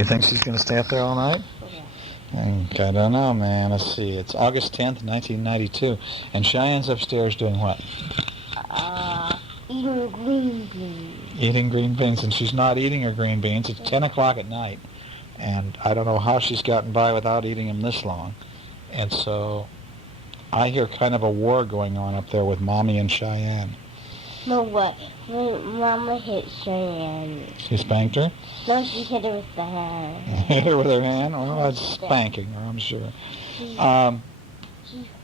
You think she's going to stay up there all night? Yeah. I don't know, man. Let's see. It's August 10th, 1992. And Cheyenne's upstairs doing what? Eating green beans. Eating green beans. And she's not eating her green beans. It's 10 o'clock at night. And I don't know how she's gotten by without eating them this long. And so I hear kind of a war going on up there with Mommy and Cheyenne. No, what? Mama hit Cheyenne. She spanked her? No, she hit her with the hand. Hit her with her hand? Well, that's spanking her, I'm sure. She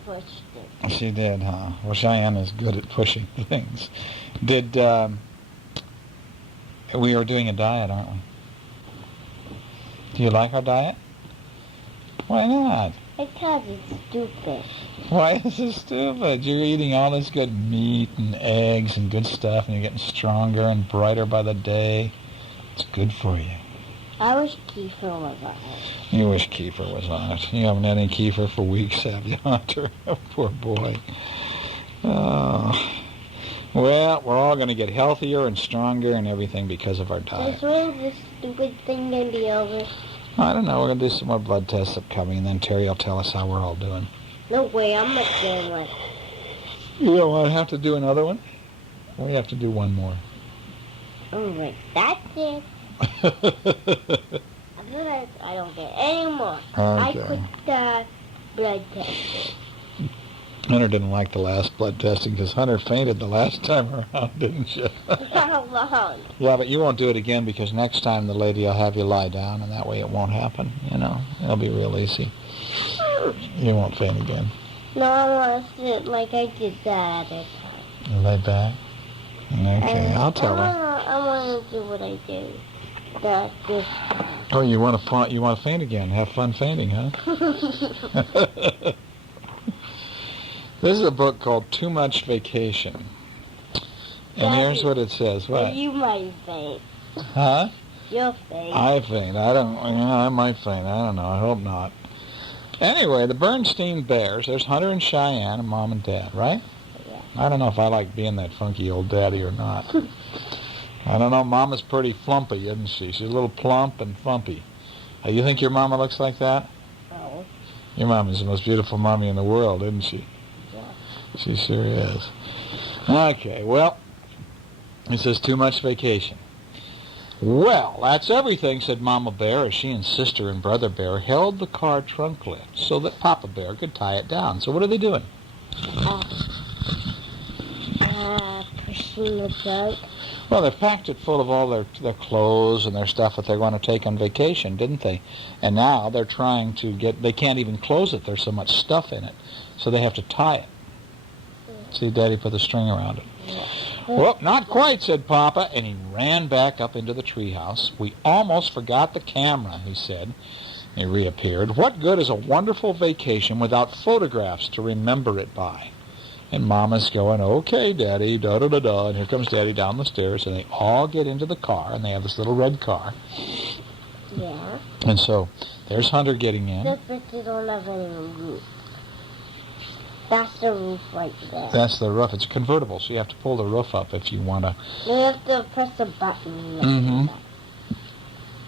pushed it. She did, huh? Well, Cheyenne is good at pushing things. We are doing a diet, aren't we? Do you like our diet? Why not? Because it's stupid. Why is it stupid? You're eating all this good meat and eggs and good stuff, and you're getting stronger and brighter by the day. It's good for you. I wish Kiefer was on it. You wish Kiefer was on it. You haven't had any Kiefer for weeks, have you, Hunter? Poor boy. Oh. Well, we're all going to get healthier and stronger and everything because of our diet. Is this stupid thing going to be over? I don't know. We're going to do some more blood tests upcoming, and then Terry will tell us how we're all doing. No way, I'm not doing one. You don't want to have to do another one? We have to do one more. All right, that's it. I don't get any more. Okay. I quit the blood testing. Hunter didn't like the last blood testing because Hunter fainted the last time around, didn't you? Not long. Yeah, but you won't do it again because next time the lady will have you lie down, and that way it won't happen, you know. It'll be real easy. You won't faint again. No, I want to sit like I did that other time. You lay back? Okay, I'll tell her. I want to do what I did this time. Oh, you want to faint again? Have fun fainting, huh? This is a book called Too Much Vacation. And here's what it says. What? You might faint. Huh? You'll faint. I faint. I might faint. I don't know. I hope not. Anyway, the Bernstein Bears, there's Hunter and Cheyenne and Mom and Dad, right? Yeah. I don't know if I like being that funky old daddy or not. I don't know. Mama's pretty flumpy, isn't she? She's a little plump and fumpy. You think your mama looks like that? No. Your mama's the most beautiful mommy in the world, isn't she? Yeah. She sure is. Okay, well, it says too much vacation. Well, that's everything, said Mama Bear as she and Sister and Brother Bear held the car trunk lift so that Papa Bear could tie it down. So what are they doing? Pushing the trunk. Well, they packed it full of all their clothes and their stuff that they're going to take on vacation, didn't they? And now they're trying to they can't even close it. There's so much stuff in it. So they have to tie it. See, Daddy put the string around it. Yeah. Well, not quite, said Papa, and he ran back up into the treehouse. We almost forgot the camera, he said. He reappeared. What good is a wonderful vacation without photographs to remember it by? And Mama's going, okay, Daddy, da-da-da-da. And here comes Daddy down the stairs, and they all get into the car, and they have this little red car. Yeah. And so there's Hunter getting in. But you don't have any roof. That's the roof right there. That's the roof. It's a convertible, so you have to pull the roof up if you want to. You have to press a button. Mm-hmm.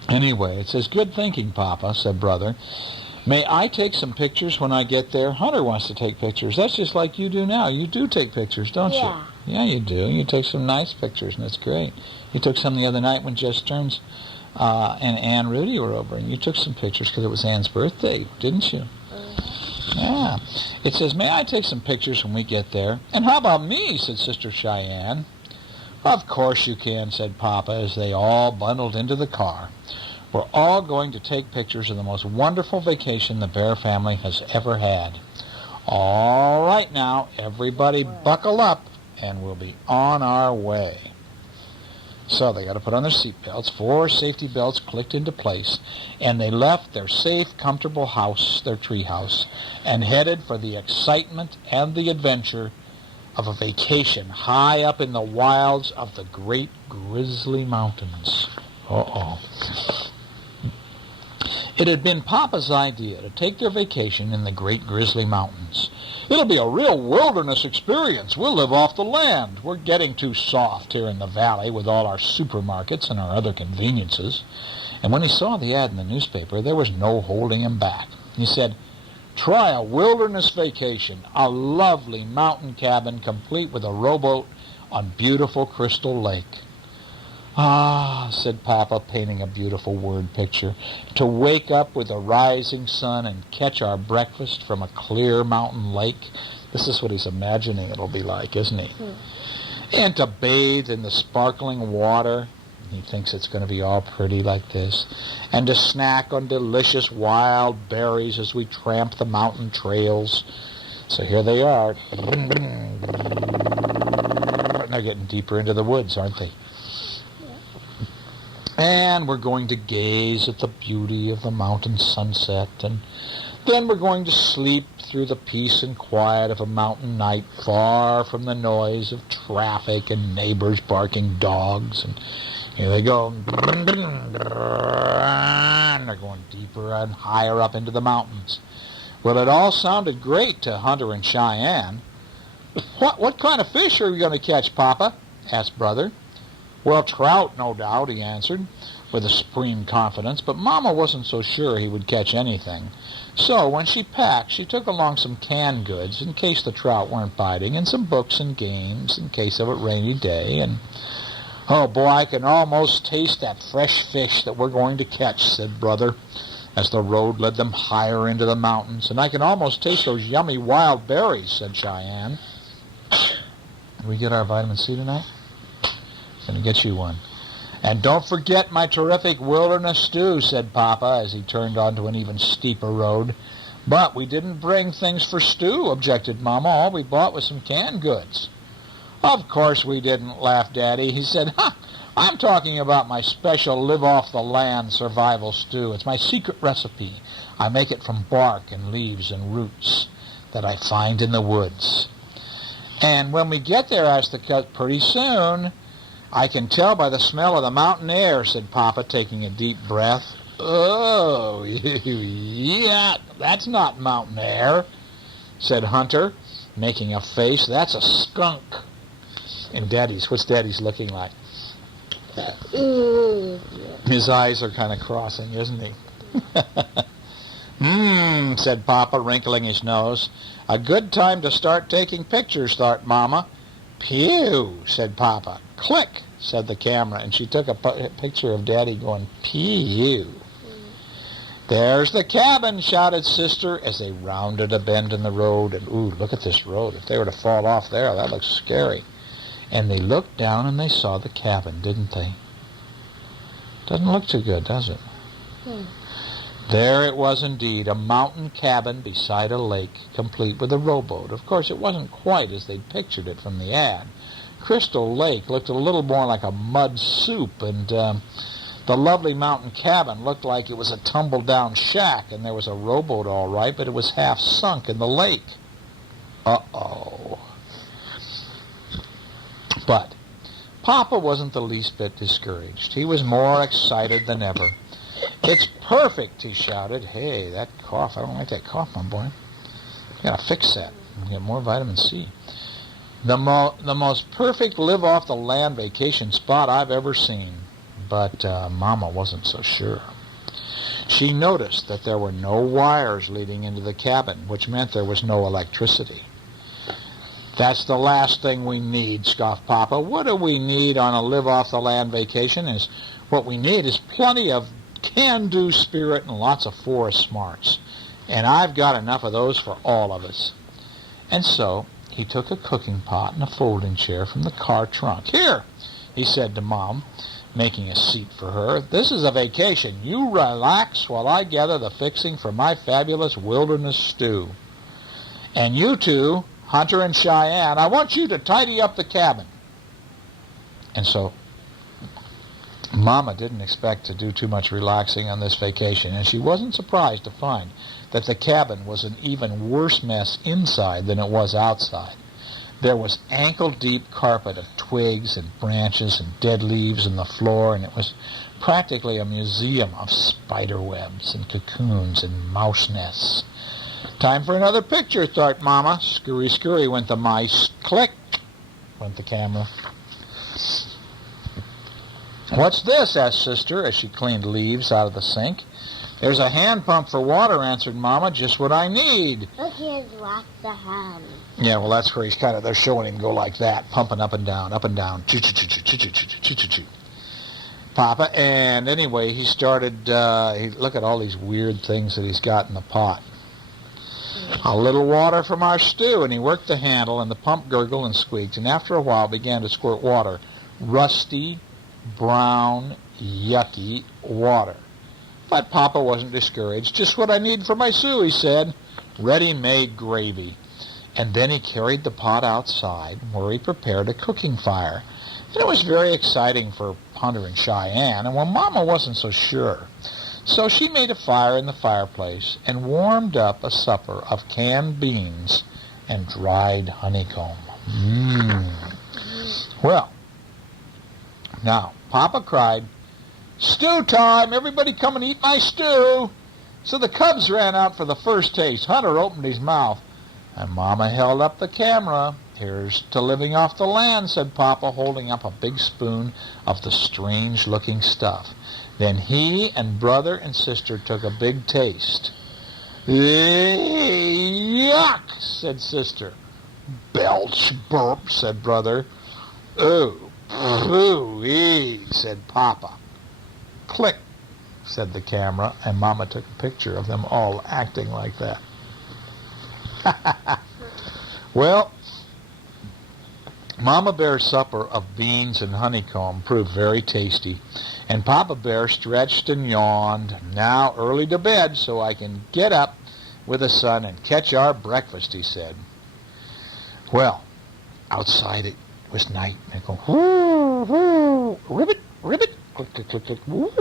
Anyway, it says, good thinking, Papa, said Brother. May I take some pictures when I get there? Hunter wants to take pictures. That's just like you do now. You do take pictures, don't you? Yeah, you do. You took some nice pictures, and it's great. You took some the other night when Jess Stearns and Ann Rudy were over, and you took some pictures because it was Ann's birthday, didn't you? Yeah. It says, may I take some pictures when we get there? And how about me, said Sister Cheyenne. Of course you can, said Papa, as they all bundled into the car. We're all going to take pictures of the most wonderful vacation the Bear family has ever had. All right now, everybody buckle up, and we'll be on our way. So they got to put on their seat belts. 4 safety belts clicked into place, and they left their safe, comfortable house, their tree house, and headed for the excitement and the adventure of a vacation high up in the wilds of the Great Grizzly Mountains. Uh-oh. It had been Papa's idea to take their vacation in the Great Grizzly Mountains. It'll be a real wilderness experience. We'll live off the land. We're getting too soft here in the valley with all our supermarkets and our other conveniences. And when he saw the ad in the newspaper, there was no holding him back. He said, "Try a wilderness vacation, a lovely mountain cabin complete with a rowboat on beautiful Crystal Lake." "Ah," said Papa, painting a beautiful word picture, "to wake up with the rising sun and catch our breakfast from a clear mountain lake." This is what he's imagining it'll be like, isn't he? And to bathe in the sparkling water. He thinks it's going to be all pretty like this. And to snack on delicious wild berries as we tramp the mountain trails. So here they are. They're getting deeper into the woods, aren't they? And we're going to gaze at the beauty of the mountain sunset, and then we're going to sleep through the peace and quiet of a mountain night, far from the noise of traffic and neighbors barking dogs. And here they go. And they're going deeper and higher up into the mountains. Well, it all sounded great to Hunter and Cheyenne. What kind of fish are we going to catch, Papa?" asked Brother. "Well, trout, no doubt," he answered, with a supreme confidence, but Mama wasn't so sure he would catch anything. So when she packed, she took along some canned goods in case the trout weren't biting, and some books and games in case of a rainy day. And, "Oh, boy, I can almost taste that fresh fish that we're going to catch," said Brother, as the road led them higher into the mountains. "And I can almost taste those yummy wild berries," said Cheyenne. "Did we get our vitamin C tonight?" "Gonna get you one." "And don't forget my terrific wilderness stew," said Papa, as he turned onto an even steeper road. "But we didn't bring things for stew," objected Mama. "All we bought was some canned goods." "Of course we didn't," laughed Daddy. He said, "I'm talking about my special live-off-the-land survival stew. It's my secret recipe. I make it from bark and leaves and roots that I find in the woods. And when we get there," asked the cat, "pretty soon, I can tell by the smell of the mountain air," said Papa, taking a deep breath. "Oh, yeah, that's not mountain air," said Hunter, making a face. "That's a skunk." And what's Daddy's looking like? His eyes are kind of crossing, isn't he? Said Papa, wrinkling his nose. "A good time to start taking pictures," thought Mama. "Pew," said Papa. "Click," said the camera, and she took a picture of Daddy going, "Pew." "There's the cabin," shouted Sister, as they rounded a bend in the road. And, ooh, look at this road. If they were to fall off there, that looks scary. And they looked down and they saw the cabin, didn't they? Doesn't look too good, does it? There it was indeed, a mountain cabin beside a lake, complete with a rowboat. Of course, it wasn't quite as they'd pictured it from the ad. Crystal Lake looked a little more like a mud soup, and the lovely mountain cabin looked like it was a tumble-down shack, and there was a rowboat all right, but it was half sunk in the lake. Uh-oh. But Papa wasn't the least bit discouraged. He was more excited than ever. "It's perfect," he shouted. "Hey, that cough, I don't like that cough, my boy. You gotta fix that and get more vitamin C. The most perfect live-off-the-land vacation spot I've ever seen." But Mama wasn't so sure. She noticed that there were no wires leading into the cabin, which meant there was no electricity. "That's the last thing we need," scoffed Papa. "What do we need on a live-off-the-land vacation? What we need is plenty of can-do spirit and lots of forest smarts. And I've got enough of those for all of us." And so he took a cooking pot and a folding chair from the car trunk. "Here," he said to Mom, making a seat for her. "This is a vacation. You relax while I gather the fixing for my fabulous wilderness stew. And you two, Hunter and Cheyenne, I want you to tidy up the cabin." And so Mama didn't expect to do too much relaxing on this vacation, and she wasn't surprised to find that the cabin was an even worse mess inside than it was outside. There was ankle-deep carpet of twigs and branches and dead leaves on the floor, and it was practically a museum of spider webs and cocoons and mouse nests. "Time for another picture," thought Mama. Scurry, scurry went the mice. Click went the camera. "What's this?" asked Sister as she cleaned leaves out of the sink. "There's a hand pump for water," answered Mama. "Just what I need." Look, here's lots of hands. Yeah, well, that's where they're showing him go like that, pumping up and down, choo-choo-choo-choo-choo-choo-choo-choo-choo. Papa, and anyway, he started, look at all these weird things that he's got in the pot. "A little water from our stew," and he worked the handle, and the pump gurgled and squeaked, and after a while began to squirt water. Rusty, brown, yucky water. But Papa wasn't discouraged. "Just what I need for my stew," he said. Ready-made gravy. And then he carried the pot outside, where he prepared a cooking fire. And it was very exciting for Hunter and Cheyenne, and well, Mama wasn't so sure. So she made a fire in the fireplace and warmed up a supper of canned beans and dried honeycomb. Well, now, Papa cried, "Stew time! Everybody come and eat my stew!" So the cubs ran out for the first taste. Hunter opened his mouth, and Mama held up the camera. "Here's to living off the land," said Papa, holding up a big spoon of the strange-looking stuff. Then he and Brother and Sister took a big taste. "Yuck," said Sister. "Belch, burp," said Brother. "Ooh, ooh-ee," said Papa. "Click," said the camera, and Mama took a picture of them all acting like that. Well, Mama Bear's supper of beans and honeycomb proved very tasty, and Papa Bear stretched and yawned. "Now early to bed so I can get up with the sun and catch our breakfast," he said. Well, outside it was night, and it go, "Whoo, whoo, ribbit, ribbit, click, click, click, click, whoo."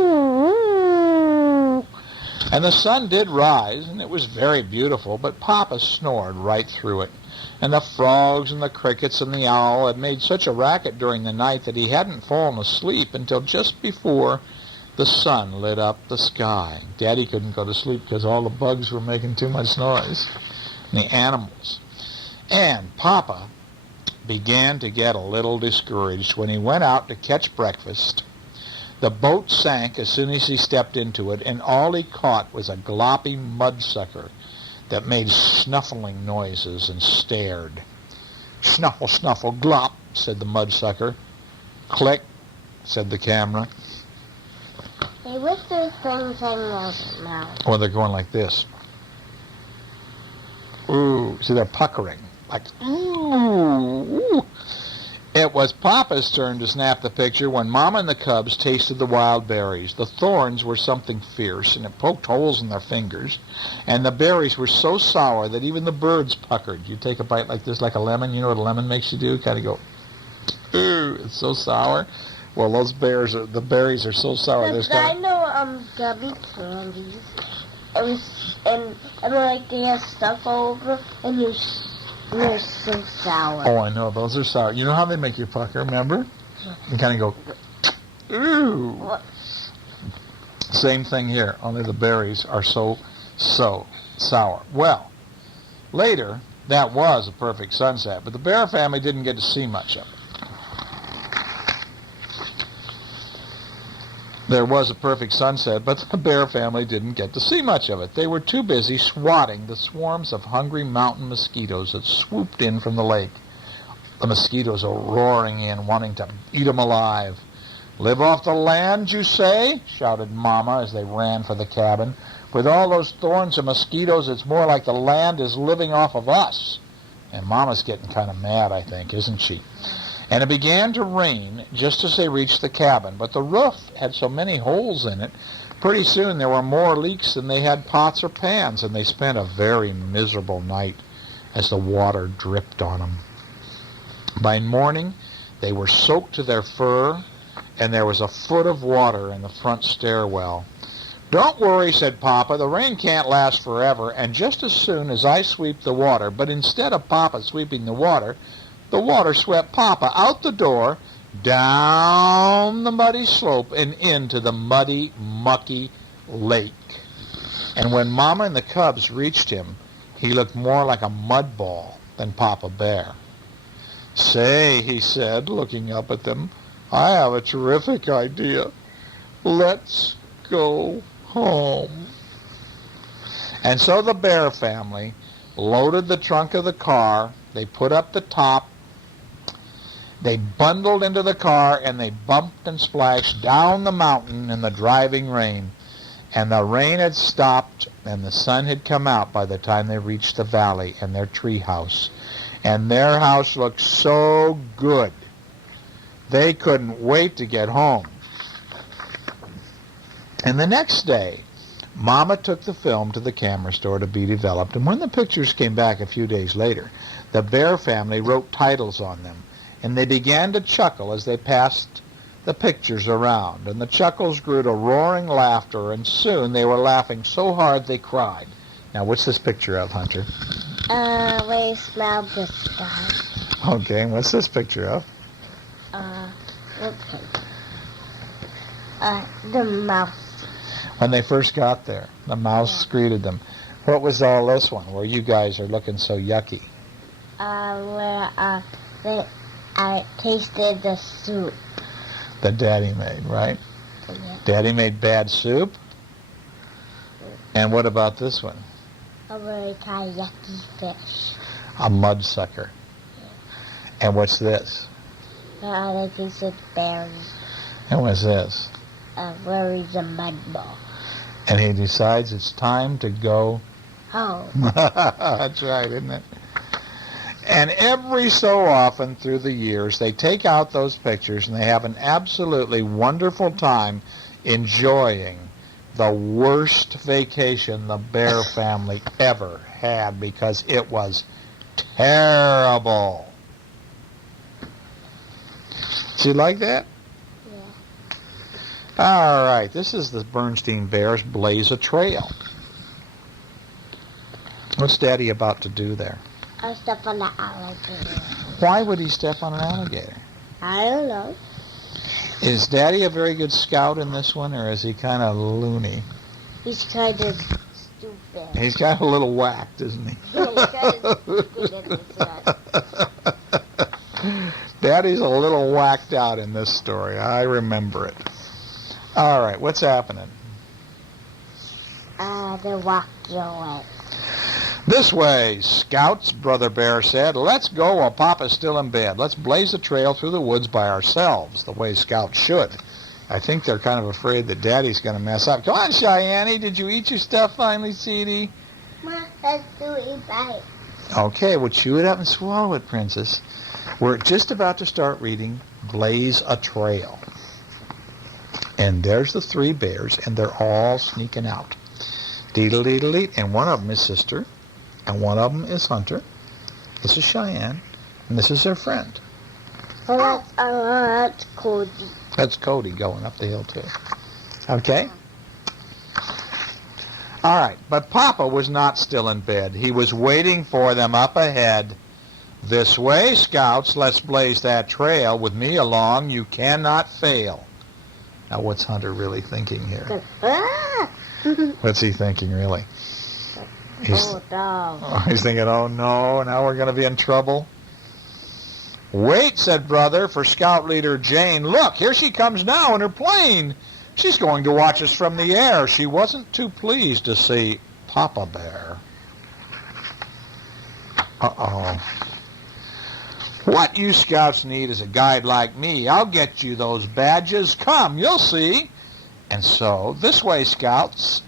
And the sun did rise, and it was very beautiful, but Papa snored right through it. And the frogs and the crickets and the owl had made such a racket during the night that he hadn't fallen asleep until just before the sun lit up the sky. Daddy couldn't go to sleep because all the bugs were making too much noise, and the animals. And Papa began to get a little discouraged when he went out to catch breakfast. The boat sank as soon as he stepped into it, and all he caught was a gloppy mudsucker that made snuffling noises and stared. "Snuffle, snuffle, glop," said the mudsucker. "Click," said the camera. They whisper things in their mouth. Or they're going like this. Ooh, see, they're puckering. Like, ooh. It was Papa's turn to snap the picture when Mama and the cubs tasted the wild berries. The thorns were something fierce, and it poked holes in their fingers. And the berries were so sour that even the birds puckered. You take a bite like this, like a lemon. You know what a lemon makes you do? Kind of go, ooh, it's so sour. Well, the berries are so sour. But I know gummy candies. And like they have stuff over, and they're so sour. Oh, I know. Those are sour. You know how they make you pucker, remember? You kind of go, ooh. What? Same thing here, only the berries are so sour. Well, later, that was a perfect sunset, but the Bear family didn't get to see much of it. There was a perfect sunset, but the Bear family didn't get to see much of it. They were too busy swatting the swarms of hungry mountain mosquitoes that swooped in from the lake. The mosquitoes are roaring in, wanting to eat them alive. "Live off the land, you say?" shouted Mama as they ran for the cabin. "With all those thorns and mosquitoes, it's more like the land is living off of us." And Mama's getting kind of mad, I think, isn't she? And it began to rain just as they reached the cabin, but the roof had so many holes in it, pretty soon there were more leaks than they had pots or pans, and they spent a very miserable night as the water dripped on them. By morning, they were soaked to their fur, and there was a foot of water in the front stairwell. "Don't worry," said Papa, "the rain can't last forever, and just as soon as I sweep the water," but instead of Papa sweeping the water swept Papa out the door, down the muddy slope, and into the muddy, mucky lake. And when Mama and the cubs reached him, he looked more like a mud ball than Papa Bear. "Say," he said, looking up at them, I have a terrific idea. Let's go home. And so the bear family loaded the trunk of the car. They put up the top. They bundled into the car, and they bumped and splashed down the mountain in the driving rain. And the rain had stopped, and the sun had come out by the time they reached the valley and their tree house. And their house looked so good. They couldn't wait to get home. And the next day, Mama took the film to the camera store to be developed. And when the pictures came back a few days later, the Bear family wrote titles on them. And they began to chuckle as they passed the pictures around. And the chuckles grew to roaring laughter, and soon they were laughing so hard they cried. Now, what's this picture of, Hunter? Where you smell the sky. Okay, and what's this picture of? The mouse. When they first got there, the mouse greeted them. What was all this one, where you guys are looking so yucky? Where I tasted the soup. That Daddy made, right? Yeah. Daddy made bad soup? And what about this one? A very kind of yucky fish. A mudsucker. And what's this? I tasted berries. And what's this? Where is a mud ball? And he decides it's time to go home. That's right, isn't it? And every so often through the years, they take out those pictures and they have an absolutely wonderful time enjoying the worst vacation the Bear family ever had, because it was terrible. Did you like that? Yeah. All right, this is the Bernstein Bears blaze a trail. What's Daddy about to do there? I'll step on the alligator. Why would he step on an alligator? I don't know. Is Daddy a very good scout in this one, or is he kind of loony? He's kind of stupid. He's kind of a little whacked, isn't he? He's kind of stupid in this one. Daddy's a little whacked out in this story. I remember it. All right, what's happening? They're walking away. This way, Scouts, Brother Bear said. Let's go while Papa's still in bed. Let's blaze a trail through the woods by ourselves, the way Scouts should. I think they're kind of afraid that Daddy's going to mess up. Come on, Cheyenne. Did you eat your stuff finally, CD? Let's do it bite. Okay, well, chew it up and swallow it, Princess. We're just about to start reading Blaze a Trail. And there's the three bears, and they're all sneaking out. Deedle-deedle-deed, and one of them is Sister, and one of them is Hunter. This is Cheyenne, and this is their friend. Well, that's Cody. That's Cody going up the hill, too. Okay? All right, but Papa was not still in bed. He was waiting for them up ahead. This way, Scouts, let's blaze that trail. With me along, you cannot fail. Now, what's Hunter really thinking here? What's he thinking, really? Oh, no. He's thinking, oh, no, now we're going to be in trouble. Wait, said Brother, for Scout Leader Jane. Look, here she comes now in her plane. She's going to watch us from the air. She wasn't too pleased to see Papa Bear. Uh-oh. What you Scouts need is a guide like me. I'll get you those badges. Come, you'll see. And so, this way, Scouts.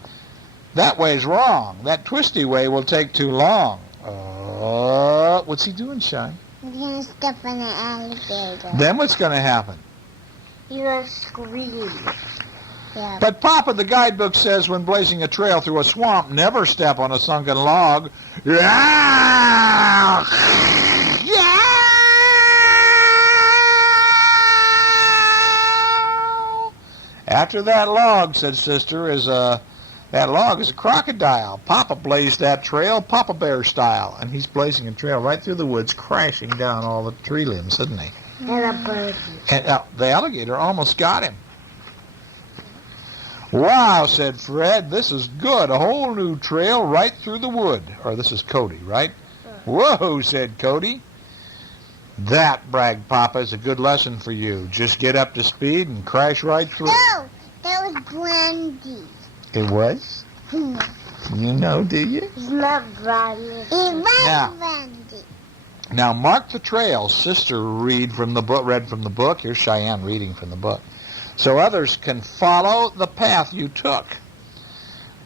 That way's wrong. That twisty way will take too long. What's he doing, Shine? He's going to step on an alligator. Then what's going to happen? He's going to scream. Yeah. But Papa, the guidebook says when blazing a trail through a swamp, never step on a sunken log. Yeah! Yeah! After that log, said Sister, that log is a crocodile. Papa blazed that trail, Papa Bear style. And he's blazing a trail right through the woods, crashing down all the tree limbs, isn't he? And a birdie. And the alligator almost got him. Wow, said Fred, this is good. A whole new trail right through the wood. Or this is Cody, right? Whoa, said Cody. That, bragged Papa, is a good lesson for you. Just get up to speed and crash right through. No, that was brandy. It was? No. You know, do you? It's not brandy. It was brandy. Now, mark the trail. Sister read from the book. Here's Cheyenne reading from the book. So others can follow the path you took.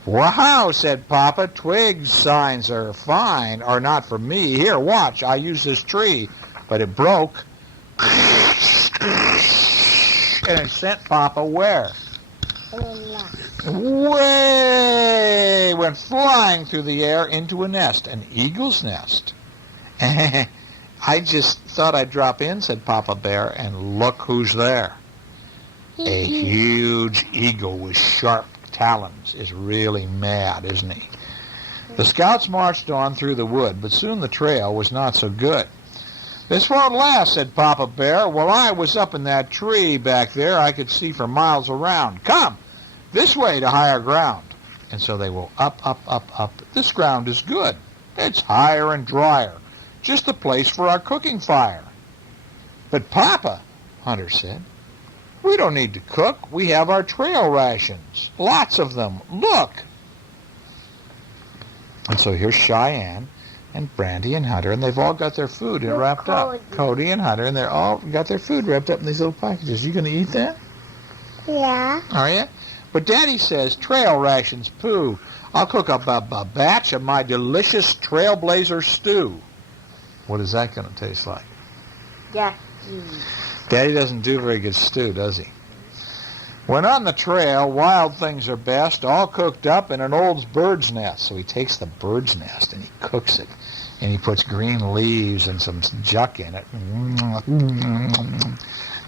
Wow, said Papa. Twig signs are fine, are not for me. Here, watch. I use this tree, but it broke. And it sent Papa where? Way! Went flying through the air into a nest, an eagle's nest. I just thought I'd drop in, said Papa Bear, and look who's there. A huge eagle with sharp talons is really mad, isn't he? The scouts marched on through the wood, but soon the trail was not so good. This won't last, said Papa Bear. While I was up in that tree back there, I could see for miles around. Come, this way to higher ground. And so they will up. This ground is good. It's higher and drier. Just the place for our cooking fire. But Papa, Hunter said, we don't need to cook. We have our trail rations. Lots of them. Look. And so here's Cheyenne and Brandy and Hunter, and they've all got their food wrapped up. Cody and Hunter, and they're all got their food wrapped up in these little packages. You going to eat that? Yeah. Are you? But Daddy says trail rations, poo. I'll cook up a batch of my delicious Trailblazer stew. What is that going to taste like? Yeah. Daddy doesn't do very good stew, does he? When on the trail, wild things are best, all cooked up in an old bird's nest. So he takes the bird's nest and he cooks it. And he puts green leaves and some juck in it.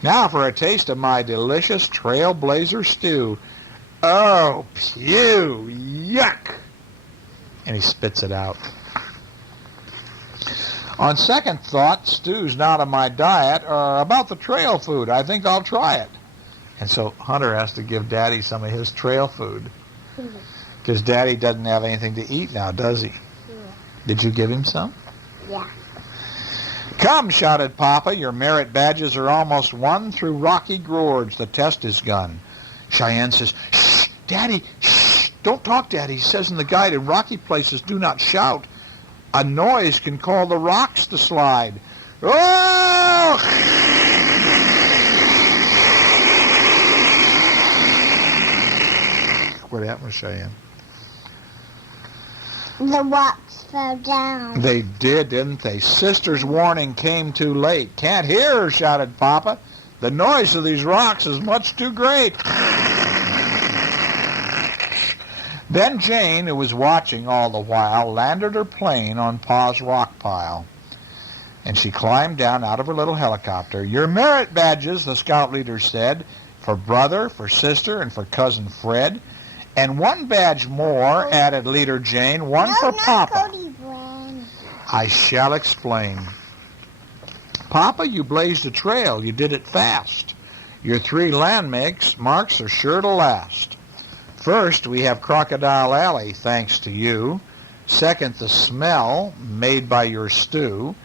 Now for a taste of my delicious Trailblazer stew. Oh, pew, yuck! And he spits it out. On second thought, stew's not on my diet, or about the trail food. I think I'll try it. And so Hunter has to give Daddy some of his trail food. Because Daddy doesn't have anything to eat now, does he? Yeah. Did you give him some? Yeah. Come, shouted Papa. Your merit badges are almost won through Rocky Gorge. The test is gone. Cheyenne says, shh, Daddy, shh. Don't talk, Daddy. He says in the guide, in rocky places, do not shout. A noise can call the rocks to slide. Oh! What happened, Cheyenne? The rocks fell down. They did, didn't they? Sister's warning came too late. Can't hear her, shouted Papa. The noise of these rocks is much too great. Then Jane, who was watching all the while, landed her plane on Pa's rock pile. And she climbed down out of her little helicopter. Your merit badges, the scout leader said, for brother, for sister, and for cousin Fred. And one badge more, added Leader Jane, one for Papa. Cody Brand. I shall explain. Papa, you blazed a trail. You did it fast. Your 3 landmarks are sure to last. First, we have Crocodile Alley, thanks to you. Second, the smell made by your stew.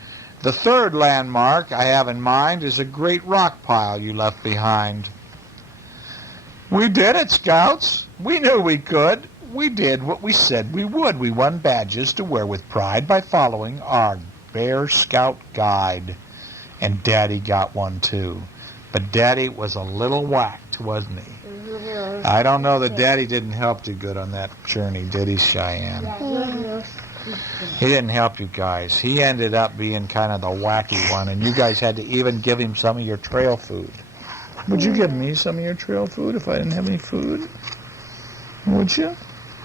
The third landmark I have in mind is a great rock pile you left behind. We did it, Scouts. We knew we could. We did what we said we would. We won badges to wear with pride by following our Bear Scout guide. And Daddy got one, too. But Daddy was a little whacked, wasn't he? I don't know that Daddy didn't help too good on that journey, did he, Cheyenne? He didn't help you guys. He ended up being kind of the wacky one, and you guys had to even give him some of your trail food. Would you give me some of your trail food if I didn't have any food? Would you?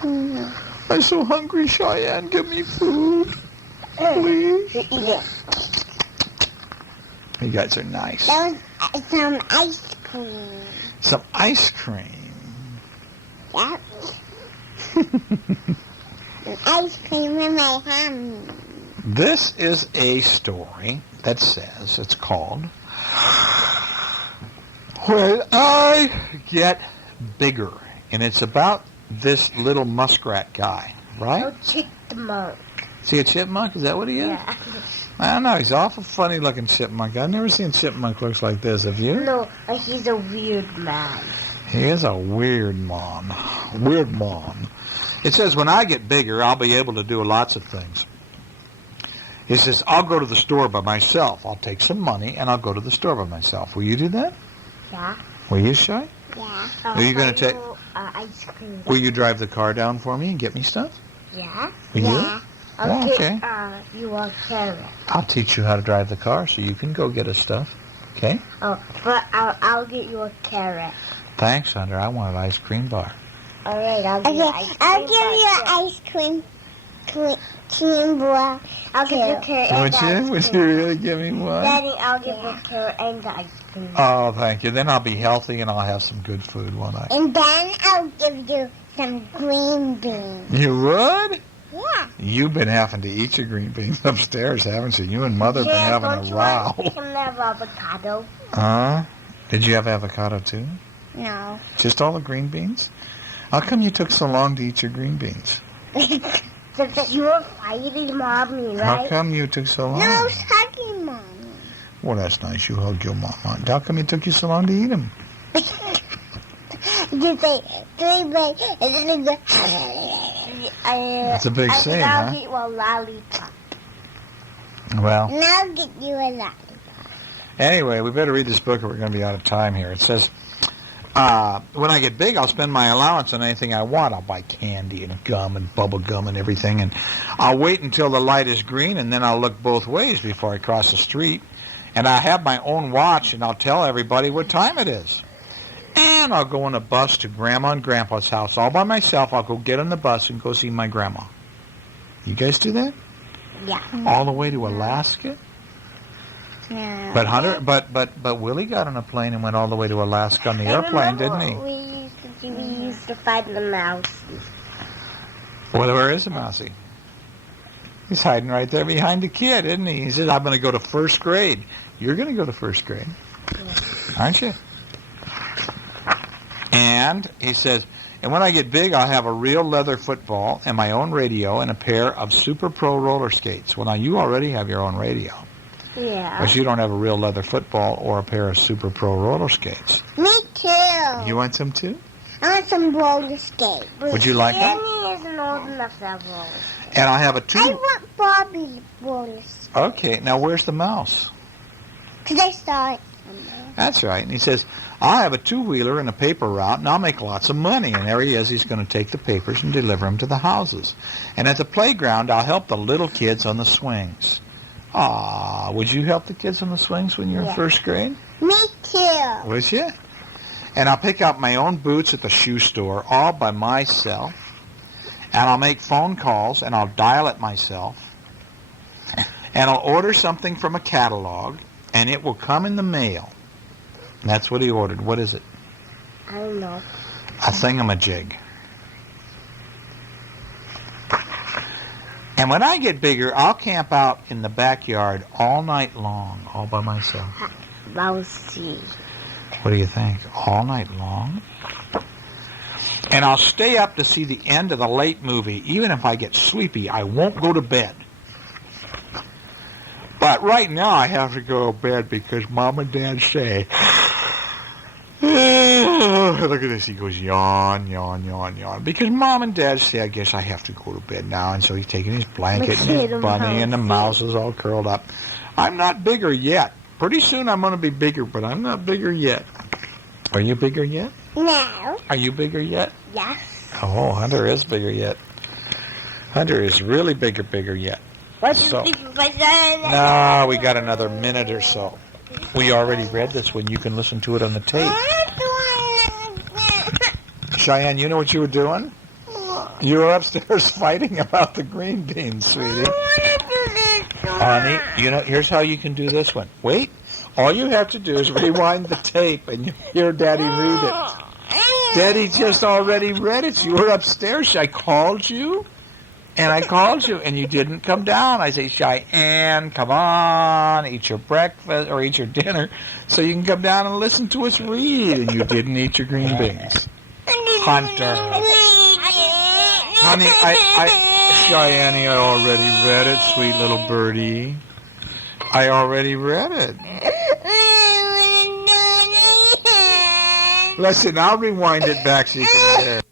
I'm so hungry, Cheyenne. Give me food, please. You guys are nice. That was some ice cream. Some ice cream. Yep. Ice cream in my hand. This is a story that says, it's called, When I Get Bigger. And it's about this little muskrat guy, right? Oh, chipmunk. Is he a chipmunk? Is that what he is? Yeah. I don't know. He's an awful funny-looking chipmunk. I've never seen chipmunk looks like this. Have you? No, he's a weird man. He is a weird mon. Weird mon. It says, when I get bigger, I'll be able to do lots of things. He says, I'll go to the store by myself. I'll take some money, and I'll go to the store by myself. Will you do that? Yeah. Will you, Shy? Yeah. Are you going to take... ice cream. Will you drive the car down for me and get me stuff? Yeah. Will you? I'll okay. You a carrot. I'll teach you how to drive the car so you can go get us stuff. Okay? Oh, but I'll get you a carrot. Thanks, Hunter. I want an ice cream bar. All right, I'll give you ice cream. I'll give you an ice cream bar. I'll give you a carrot and Would you? Would you really give me one? Daddy, I'll give you a carrot and the ice cream. Oh, thank you. Then I'll be healthy and I'll have some good food, won't I? And then I'll give you some green beans. You would? Yeah. You've been having to eat your green beans upstairs, haven't you? You and Mother have been having a row. Don't you have avocado? Did you have avocado too? No. Just all the green beans? How come you took so long to eat your green beans? Because you were fighting Mommy, right? How come you took so long? No, I was hugging Mommy. Well, that's nice. You hug your mama. How come it took you so long to eat them? You say, That's a big scene, I'll huh? get you a lollipop. Well, and I'll get you a lollipop. anyway, we better read this book or we're going to be out of time here. It says, when I get big, I'll spend my allowance on anything I want. I'll buy candy and gum and bubble gum and everything. And I'll wait until the light is green, and then I'll look both ways before I cross the street. And I'll have my own watch, and I'll tell everybody what time it is. And I'll go on a bus to Grandma and Grandpa's house all by myself. I'll go get on the bus and go see my grandma. You guys do that? Yeah. All the way to Alaska? No. But Hunter, but Willie got on a plane and went all the way to Alaska on the airplane, didn't he? We used to find the mouse. Well, where is the mousey? He's hiding right there behind the kid, isn't he? He says, I'm going to go to first grade. You're going to go to first grade, aren't you? And he says, and when I get big, I'll have a real leather football and my own radio and a pair of Super Pro roller skates. Well, now you already have your own radio. Yeah. But you don't have a real leather football or a pair of Super Pro roller skates. Me too. You want some too? I want some roller skates. Would you like them? Danny isn't old enough to have roller skates. And I have a two... I want Barbie roller skates. Okay, now where's the mouse? Because I saw it somewhere. That's right. And he says, I'll have a two-wheeler and a paper route, and I'll make lots of money. And there he is. He's going to take the papers and deliver them to the houses. And at the playground, I'll help the little kids on the swings. Ah, would you help the kids on the swings when you're in first grade? Me too. Would you? And I'll pick out my own boots at the shoe store all by myself. And I'll make phone calls, and I'll dial it myself. And I'll order something from a catalog, and it will come in the mail. And that's what he ordered. What is it? I don't know. A thingamajig. And when I get bigger, I'll camp out in the backyard all night long, all by myself. Mousy. What do you think? All night long? And I'll stay up to see the end of the late movie. Even if I get sleepy, I won't go to bed. But right now I have to go to bed because Mom and Dad say, look at this. He goes, yawn, yawn, yawn, yawn. Because Mom and Dad say, I guess I have to go to bed now. And so he's taking his blanket and his bunny, and the mouse is all curled up. I'm not bigger yet. Pretty soon I'm going to be bigger, but I'm not bigger yet. Are you bigger yet? No. Are you bigger yet? Yes. Oh, Hunter is bigger yet. Hunter is really bigger yet. What So- do you think about that? No, we got another minute or so. We already read this one. You can listen to it on the tape. Cheyenne, you know what you were doing? You were upstairs fighting about the green beans, sweetie. Honey, you know, here's how you can do this one. Wait. All you have to do is rewind the tape and you hear Daddy read it. Daddy just already read it. You were upstairs. I called you. And I called you, and you didn't come down. I say, Cheyenne, come on, eat your breakfast or eat your dinner so you can come down and listen to us read. And you didn't eat your green beans. Hunter. Honey, Cheyenne, I already read it, sweet little birdie. I already read it. Listen, I'll rewind it back so you can hear it.